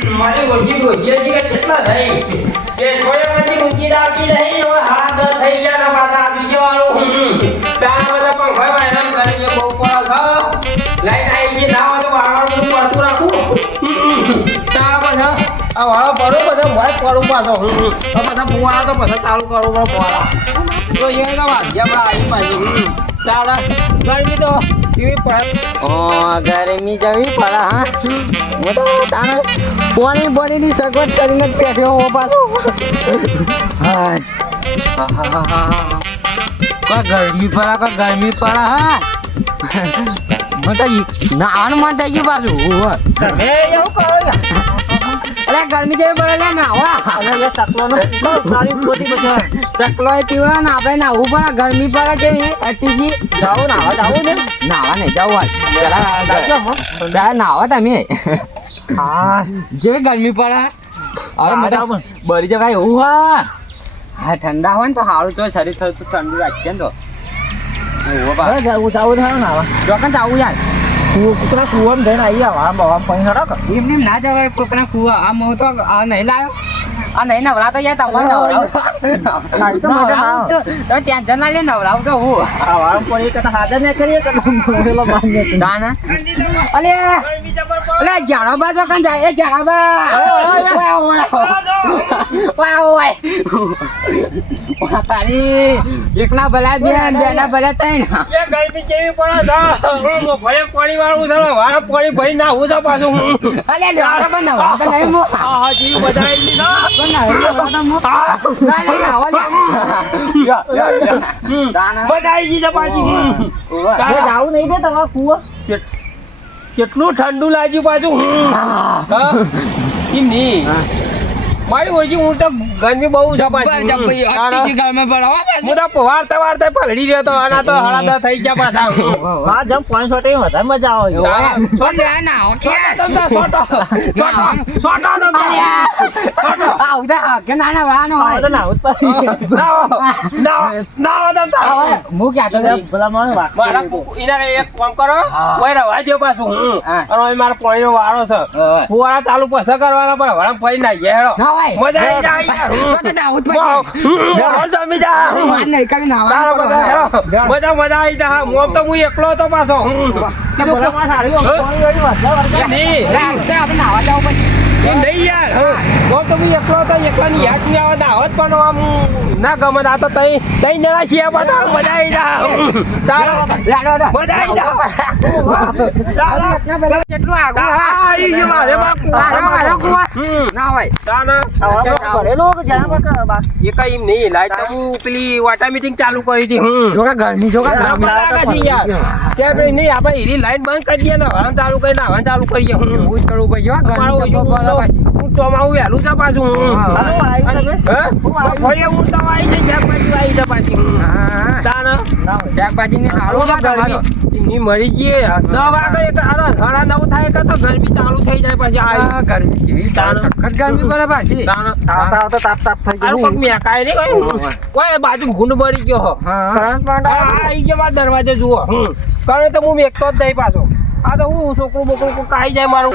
મારી ઓછી રોજી કેટલા થઈ કે કોઈ પછી ઊંચી દાબી નહીં હવે હાથ થઈ ગયા ને પાછા બીજો વાળું ત્યાં બધા પંખો વાયરલ કરીને બહુ પડે છે લાઈટ આવી ગઈ ના હોય તો વાળવાનું બધું પડતું રાખું ત્યાં બધા આ વાળો પડો બધા ભાઈ પડું પાછો તો બધા ફુવારા તો પછી ચાલુ કરવું પડે ફુવારા તો એ તો વાગ્યા આવી પાછું ચાલે ગરમી તો કેવી પડે ગરમી જવી પડે હા હું તો તાને પાણીની સગવડ કરીને જ બેઠ્યો હો પાછો કોઈ ગરમી પડે હા હું તો નાવાનું મન થઈ ગયું પાછું તમે એવું કરો અરે ગરમી જેવી પડે લે નાવા ચકલો પીવા ને આપણે નાવું પણ ગરમી પડે કેવી અતિજી જાઓ નાવા ને નાવા નહીં જવું પેલા નાવા તમે હા જેવી ગરમી પડે હવે મતલબ બરી જવાય એવું હા ઠંડા હોય ને તો સારું તો શરીર થોડું ઠંડુ રાખીએ ને તો જાવું થાય નાવા ચોકન જવું યાર કૂતરા કુવામાં જઈને આવી આવા પાણી હડક એમને ના જવાય કોકના કુવા આ હું તો આ નહીં લાવ્યો આ નહીં નવરા તો યાર તમારે નવરાવ તો ત્યાં જના લે નવરાવ તો હું આવા પાણી કતા હાજર ને કરીએ કે મોરેલો બાંધે દાના અલે અલે જાણો બા જો કન જાય એ જાણો બા ઓય તારી એકના ભલા બેના ભલા ત્રણ એ ગરમી કેવી પડે છે ભલે પાણી વાળું છે વાળા પાણી ભરી ના હું છે પાછું અલે લેવા બનાવ તો નહીં મો હા જીવ બધાઈ બધાઈ જી છે પાછી જાવું નહીં દે તમારા કુવા કેટલું ઠંડુ લાગ્યું પાછું એમ નહીં મારી ઓછી હું તો ગરમી બહુ છે પાછી હું તો વાર્તા પલડી રહ્યો તો આના તો હળાદા થઈ ગયા પાછા હા જમ પોઈન્ટ શોટ વધારે મજા આવે મારા પોઈન્ટ વાળો છે ફુવારા ચાલુ પૈસા કરવાના પણ વળામ ફરી ના ગયા મજા આવી જા મોમ તો હું એકલો હતો પાછો નહીં યાર મોમ તો હું એકલો હતો એકલાની યાદ નહીં આવે દાવત પણ આમ ના ગમે આ તો તઈ જણા છીએ બધા મજા આવી જા મજા આવી જા ચાલુ કરી હતી ગરમી આપણે હીરી લાઈન બંધ કરી દઈએ ને હવાનું ચાલુ કરીને હવાનું ચાલુ કરીએ હું કરવું પડશે હું ચોમાવું વહેલું છે પાછું હું તો આવી છે પાછી શાકભાજી ને મરી ગયે 10 વાગે 9:30 થાય કે તો ગરમી ચાલુ થઈ જાય પછી આ ગરમી જેવી સખત ગરમી પડે પાછી તાપ થઈ ગયું મેકાય ને કોઈ બાજુ ગુંડ ભરી ગયો આવી ગયો દરવાજે જુઓ કારણ તો હું મેકતો જ નહીં પાછો આ તો હું છોકરું બોકરું કાઈ જાય મારું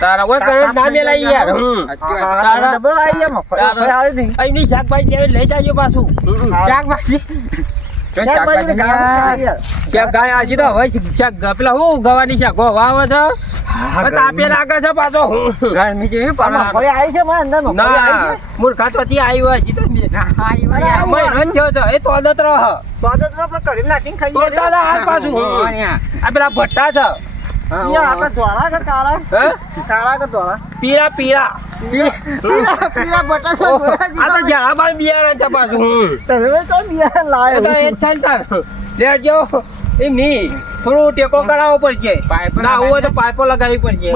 તારા ઓય કરંટ ના મેલાઈ યાર તારા ડબલ આવી જાય એમની શાકભાજી લઈ જાજો પાછું શાકભાજી ગાય આજે તો હવે પેલા હું ગવાની શાક વાવે છે તાપે લાગે છે પાછો ગરમી જેવી આવી છે મૂર્ખા તો ત્યાં આવી હોય હજી તો થયો છે એ તોદત રહ કરી નાખીને ખાઈ પાછું આ પેલા ભટ્ટા છે પીળા જણા બાર બિયારણ છે પાછું લેજો એમ નહીં થોડું ટેકો કરાવવો પડશે ના હોય તો પાઇપો લગાવવી પડશે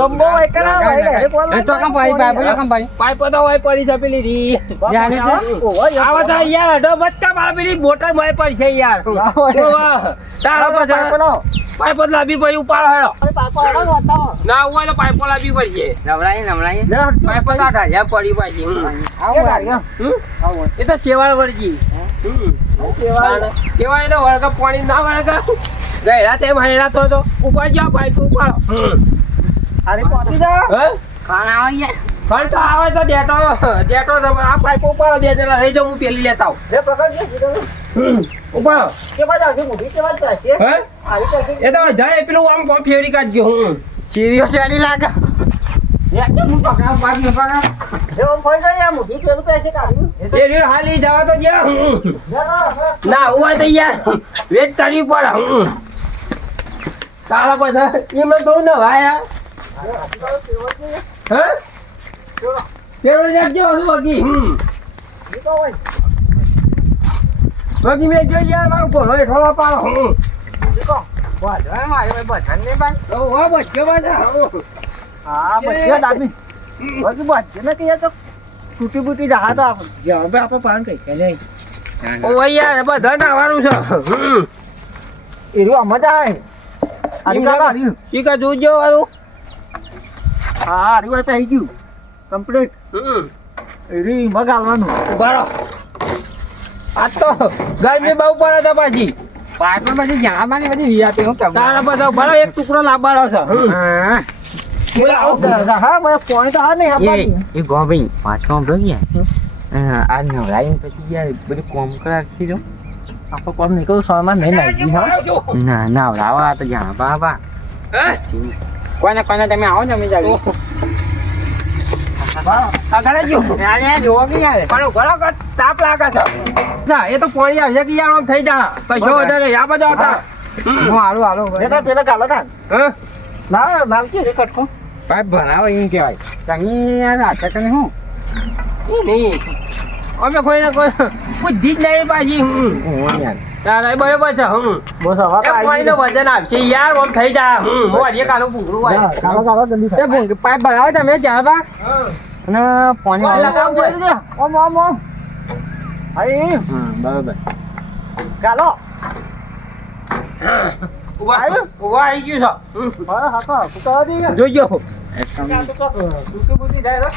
પાઇપો તો હોય પડી છે પેલી યાર બચકા મારા પેલી બોટલ માં પડી છે યાર પાઇપો લાવી પડી ઉપાડો હેડો ના હોય તો પાઇપો લાવી પડશે નવરાઈ પાઇપો તો પડી પાછી એ તો સેવાળ વળગી કેવાય તો વળગા પાણી ના વળગા ગયડા તે મહિના તો ઉપાડ જાવ પાઇપ ઉપાડો અરે પહોંચી જા ખાના આવે યાર. પણ તો આવે તો દેતો તમે આ પાઇપો ઉપાડો બે જણા લઈ જાઉં હું પેલી લેતા આવું લે પકડ લે ઉપાડો કે બાદ આવશે મોટી કે બાદ આવશે હે આવી તો એ તો જાય પેલું આમ કોમ ફેરી કાઢજો હું ચીરીઓ ચડી લાગે. યાર કે હું પકડાવ બાદ ન પકડાવ. જે ઓમ ફોઈ જાય મોટી પેલું પૈસે કાઢ્યું એ રહ્યો હાલી જવા તો જ્યાં ના હું તો યાર વેટ કરવી પડે તારા પછી એમને તો ને ભાઈ હે કેવળ જાગજો હજુ વગી વગી મેં જોઈ યાર મારું કોલો થોડો પાડો બધાય મારી ભાઈ બધાને નહીં ભાઈ. ઓ બચ્ચો બાજા હા બચ્ચા દાબી બાકી બચ્ચે ને કે તો તૂટી બૂટી જા તો આપણે આપણે પાન કઈ કે નહીં ઓ યાર બધા નાવાનું છે એરું મજા આવે આરી શીખા જોજો વાળું હા આરી વાત આવી ગયું કમ્પ્લીટ એરી મગાલવાનું બરો આ તો ગરમી બહુ પડે તો પાછી પાઇપમાં બધી જાણવાની બધી વિયાતી હું કેમ. તારા બધા બરો એક ટુકડો લાવવાનો છે હા. હા મને ફોન તો હા નહીં આપવાની એ ગોભાઈ વાંચવા ભર્યા આ નવરાઈને પછી યાર બધું કોમ કરાવી દો. આપણે કોમ નીકળું સામાન નહીં લાગી હા ના નવરાવા તો જાણ બાબા. કોઈને તમે આવો ને અમે જાવી. આગળ જો યાર જોવો કે યાર. પણ ઘણો તાપ લાગે છે ના એ તો પાણી આવશે કે યાર આમ થઈ જા કશો વધારે આ બધા હતા હું હાલો પેલા પેલા ગાલો તા હા ના નામથી રે કટકો પાઇપ ભરાવો એમ કહેવાય. તમે યાર આટલા કરીને હું નહીં અમે કોઈને કોઈ બુદ્ધિ જ નહીં પાછી યાર તારે બરોબર છે બસ હવે એ પાણીનો વજન આપશે યાર આમ થઈ જા મોઢે કાલું ભૂંગળું હોય ગાલો ગાલો જલ્દી એ ભૂંગ પાઇપ ભરાવો તમે જાણવા અને પાણી પાણી વાળો. લગાવજો. ઓમ ઓમ ઓમ આઈ હા બરાબર. ગાલો ઉભા આવી ગયું છે હા હા તો કુતા દી જોજો તૂટી બૂટી જાય તો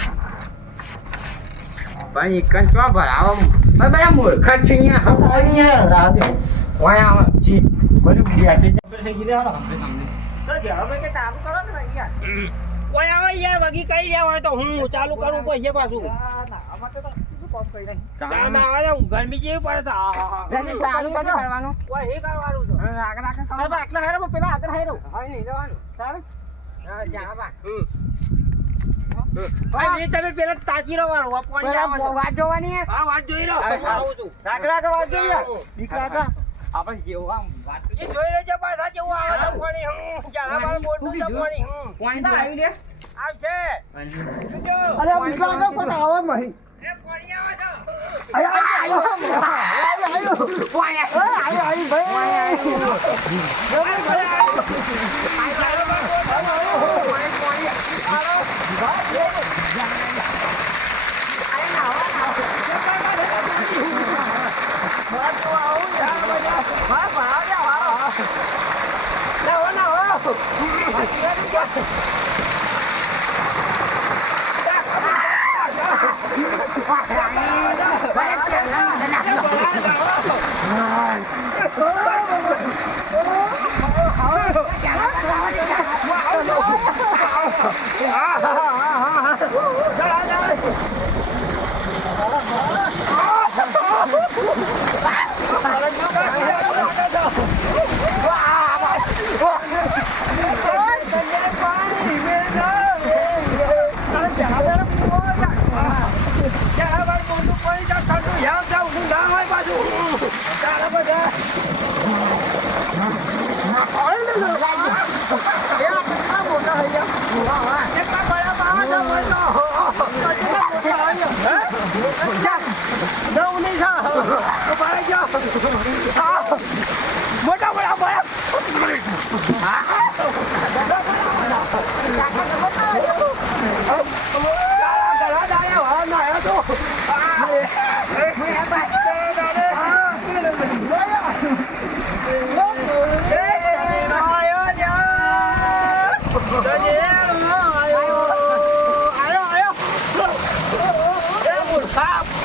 ભાઈ કન ચો ભરાવો ભાઈ બધા મૂર્ખ જ છે અહીંયા. આઈ યાર રાતે ઓય આવો જી બધું બેઠી થઈ ગઈ હાલો તો જાવ કે ચાલુ કરો કે નહીં યાર કોઈ આવે યાર વગી કઈ રહ્યા હોય તો હું ચાલુ કરું પછી પાછું ના આમાં તો શું કામ કરી નહીં ના આવે ગરમી જેવી પડે છે ચાલુ કદી કરવાનું. ઓય એ કરવાનું છે આગળ આગળ કરો. હવે આટલા હેરો પેલા આગળ હેરો હવે નહીં જવાનું. તારે હા જાણવા. ભાઈ તમે પેલા સાચી રહેવાનું આ પાણી આવે પેલા છે વાત જોવાની હે. હા વાત જોઈ રહ્યો હું આવું છું રાગડા કે વાત જોઈએ દીકરા કા આપણે જેવું આમ વાત એ જોઈ લેજો પાછા જેવું આવે છે પાણી જાણા મારું મોટું છે પાણી પાણી ના આવી રે આવશે જોજો અરે દીકરા કા પણ આવા મહી એ પાણી આવે છે આયો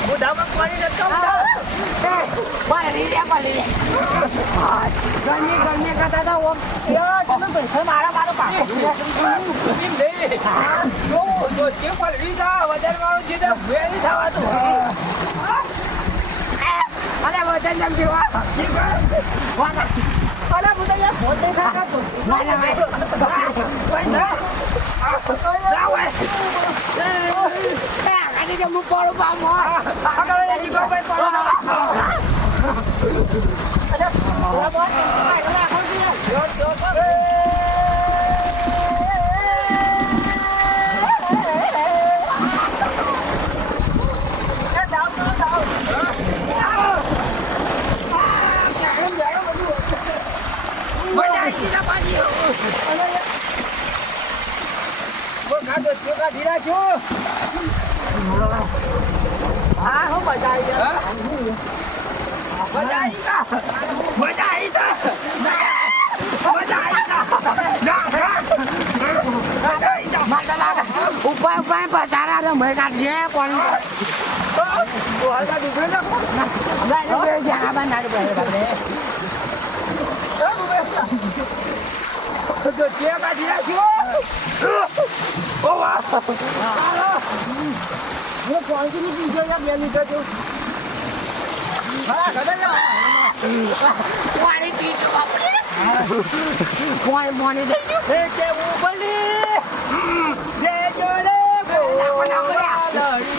મોટા મોટા બળા ગરમી કરતા હતા મારા મારો પાછો જો જે પલવી જા વજન વાળું છે તો વેરી થવાનું અરે વજન જમ જેવા વાના અરે મુદા યાર ફોન દેખા તો વાના આજે હું પડું પામ આગળ જીગો ભાઈ પડો અરે બોલા બોલ રાખો જો ઉપાય ઉપાય પચારા તો મેં કાઢીએ પાણી પાણી દઈ